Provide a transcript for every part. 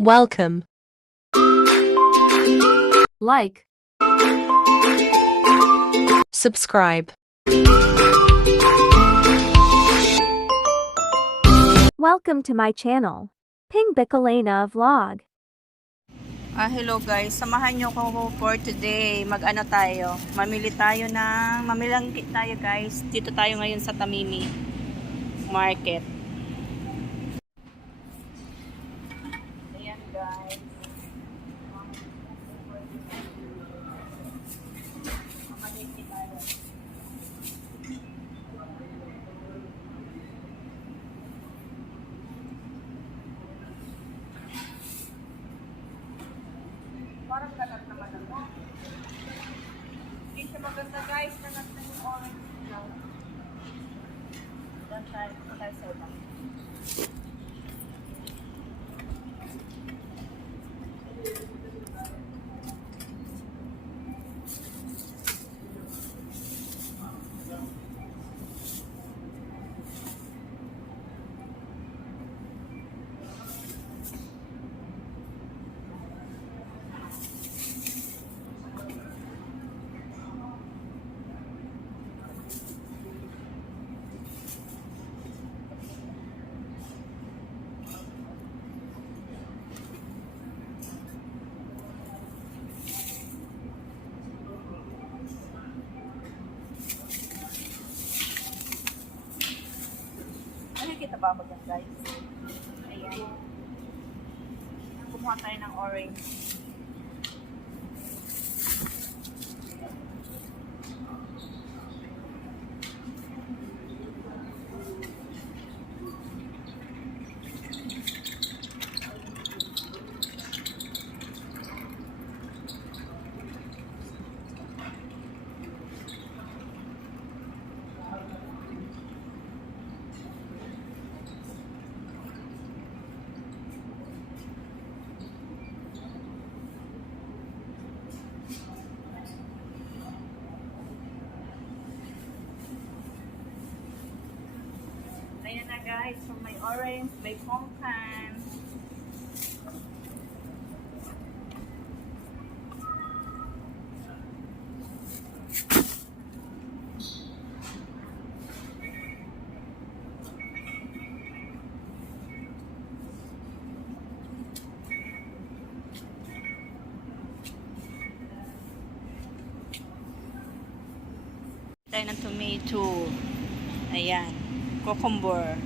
Welcome. Like, Subscribe. welcome to my channel, Ping Bicolena Vlog. Hello guys, samahan nyo ko for today. Mag-ano tayo, mamilangki tayo guys. Dito tayo ngayon sa Tamimi Market. Ayan guys. Mamalingki tayo. Parang ganat naman ako. Hindi siya maganda guys. Ganat na yung orange lang. Diyan tayo sa iba. Nakikita ba ako dyan guys? Ayan. Kumuha tayo ng orange. Ayan na guys, so may orange, may pumpkin. Tayo ng tomato. Ayan. Cucumber.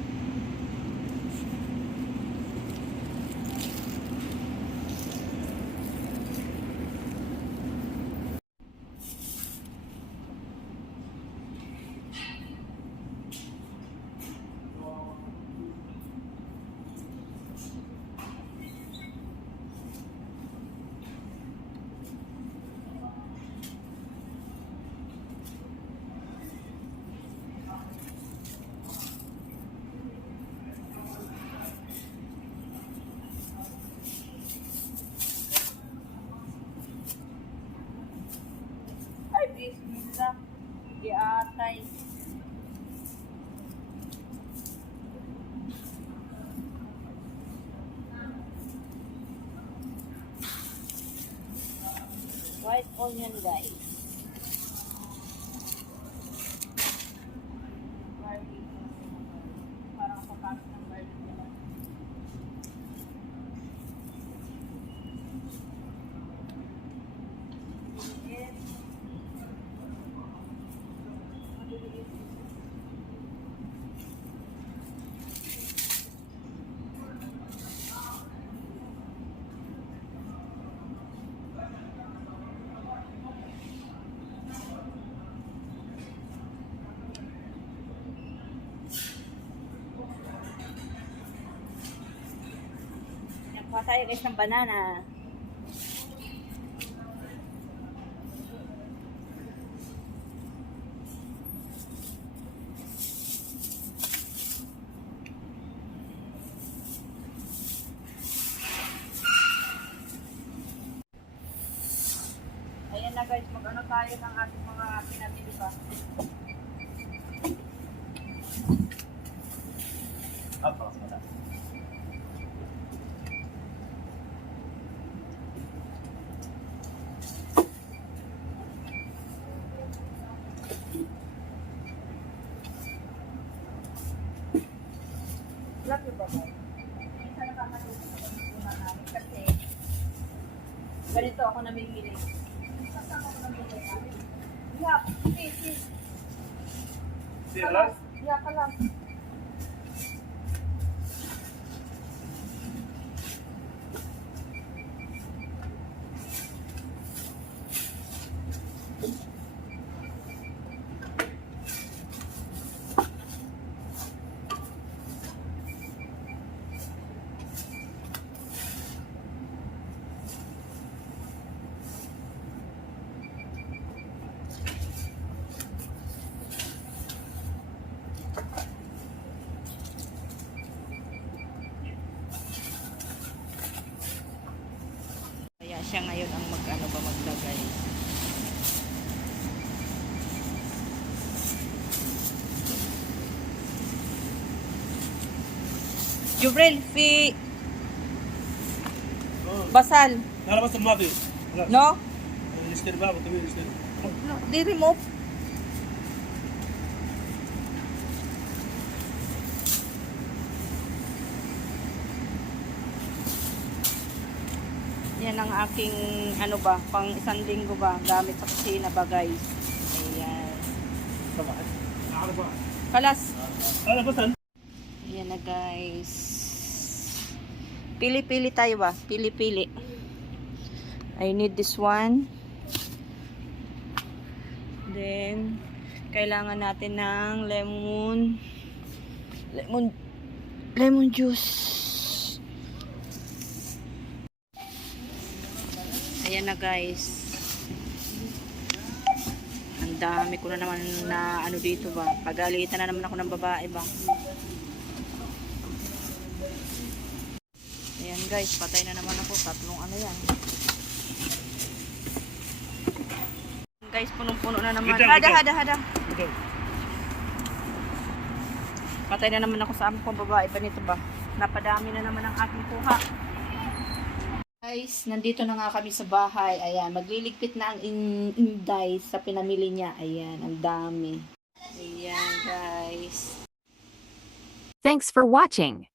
Ay, bismillah. Iatay. White onion guys. Garlic. Parang papasok ng garlic nila. Yes. Kuha tayo guys ng banana. Ayan na guys, mag-ano tayo ng ating mga pinamili pa. Ganito ako namimili. Yeah, please. Yeah, ka lang. Kaya siya ngayon ang maglagay. Jubril, basal. لا لا بس ما في لا No? نشتري باب طويل نشتري No, di remove. Yan ang aking ano ba, pang isang linggo ba, gamit sa kusina ba guys. Ayan. طبعا اعرف واحد Kalas. انا بس Ayan na guys. Pili-pili tayo ba? Pili-pili. I need this one. Then, kailangan natin ng lemon juice. Ayan na guys. Ang dami ko na naman na ano dito ba. Pagalitan na naman ako ng babae ba. Ayan guys, patay na naman ako. Tatlong ano yan. Guys, punong-puno na naman. Hada. Patay na naman ako sa aming pang babae pa nito ba. Napadami na naman ang aking kuha. Guys, nandito na nga kami sa bahay. Ayan, magliligpit na ang inday sa pinamili niya. Ayan, ang dami. Ayan guys. Thanks for watching.